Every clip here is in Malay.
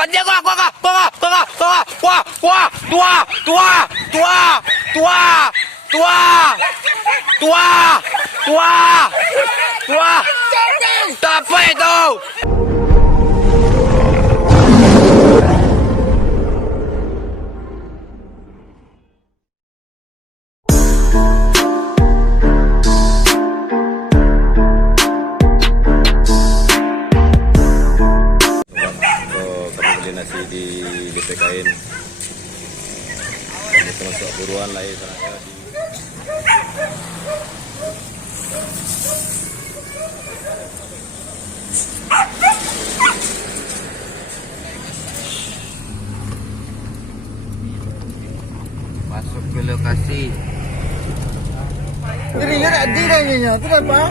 Dia tua. Apa itu? Nasi di DPKN ini termasuk buruan lain sana di Masuk ke lokasi. Dirinya tak diranya, kenapa?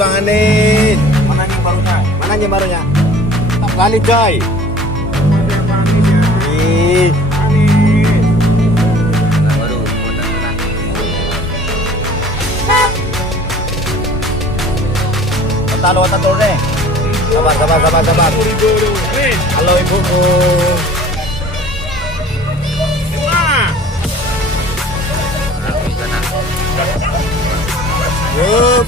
Bang Anis. Mana yang barunya? Mananya barunya? Tak kali coy. Tato deh. Sabar. Halo ibuku. Yup.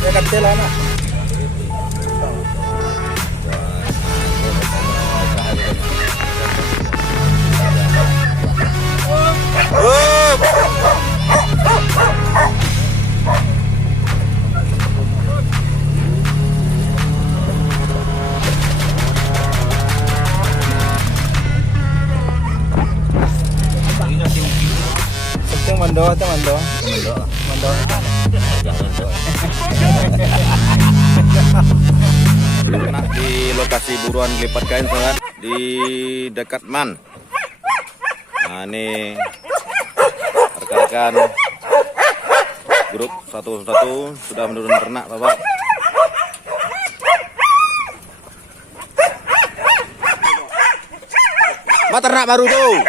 Ya kecil anak. Mando. Kena di lokasi buruan lipat kain sobat di dekat Man. Nah ini rekan-rekan grup 101 sudah menurun ternak sobat. Ternak baru tuh.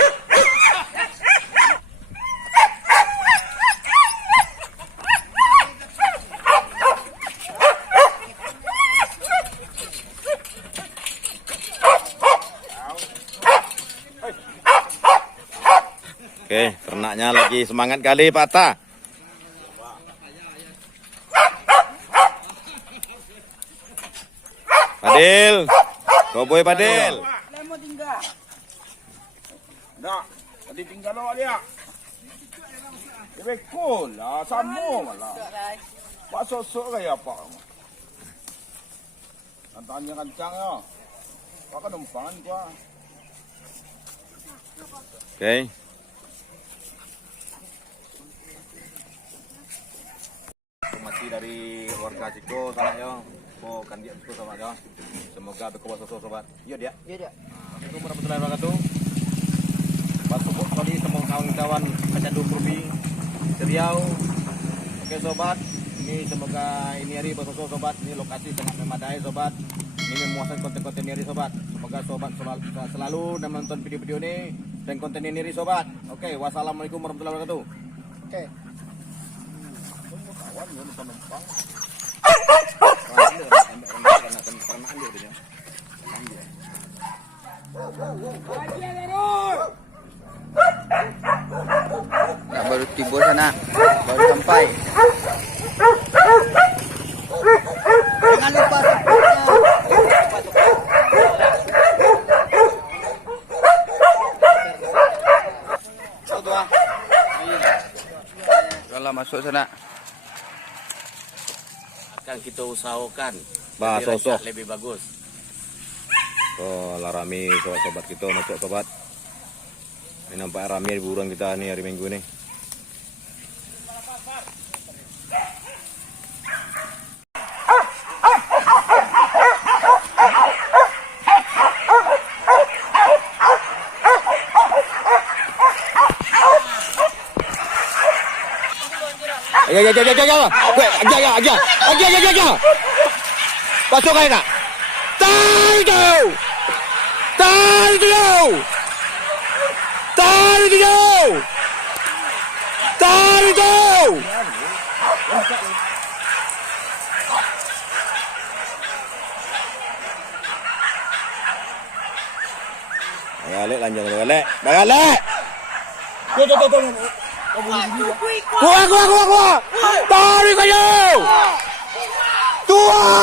Oke, ternaknya lagi semangat kali Pak Ta. Padil, Koboy Padil. Lemo tinggal. Dah, tadi tinggal awak dia. Dia bekol lah, sambung malah. Pak sosok kayak apa? Tanya kencang ya. Pak kan numpangan gua. Oke. Informasi dari warga Ciko sana ya. Oh, kan dia Ciko sama ya. Semoga berkuat sosok sobat. Iya dia. Assalamualaikum warahmatullahi wabarakatuh. Pak support tadi semua kawan-kawan Pecandu Purbi Riau. Oke sobat, ini semoga ini hari bersosok sobat. Ini lokasi sangat memadai sobat. Ini memuaskan konten-konten ini sobat. Semoga sobat selalu dan menonton video-video ini dan konten ini sobat. Oke, wassalamualaikum warahmatullahi wabarakatuh. Oke. Nah, baru tiba sana, baru sampai. Jangan lupa Kalau masuk sana, akan kita usahakan sosok lebih bagus. Oh, lah rame sobat-sobat kita masuk sobat. Ini nampak rame di buruan kita nih hari Minggu nih. Aja. Masuk kayak nak. Tahu. Tarik tujuh. Tarik tuh. Balik lanjut balik. Balik. Tuh. Keluar. Tarik aja. Tua.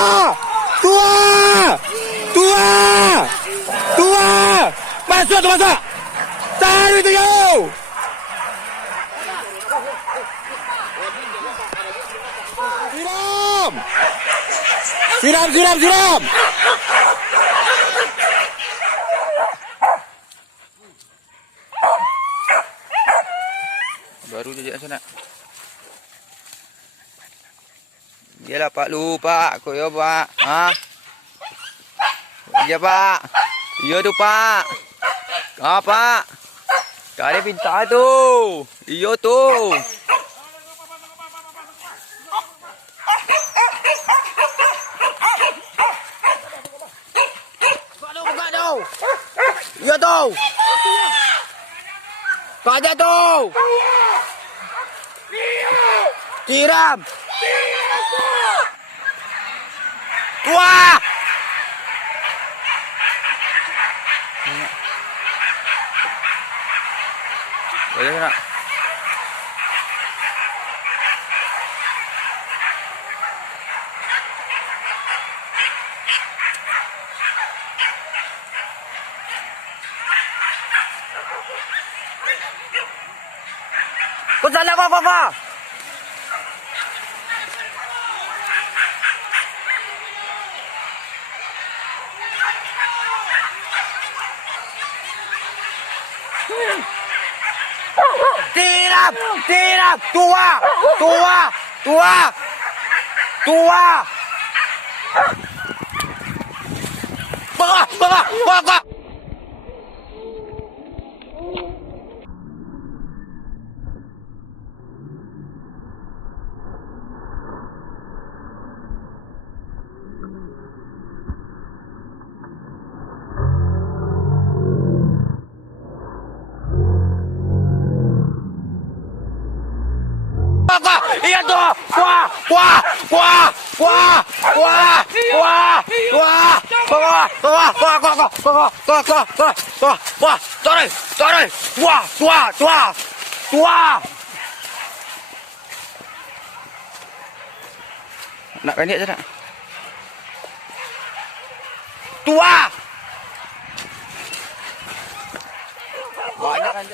Masuk. Tarik tujuh. Siram. Baru je sana. Yalah Pak lupa kok ya Pak. Ha? Ya Pak. Iya tu Pak. Pak. Kali pinta tu. Iya tu. Buka tu. Iya tu. Pada tu. Siram. Wah. Boleh nak? Kau salah apa? Siram. Tua. Bawa. Iya tu. Wah. Tarik. Wah. Nak pendek sana. Tua. Banyak kan.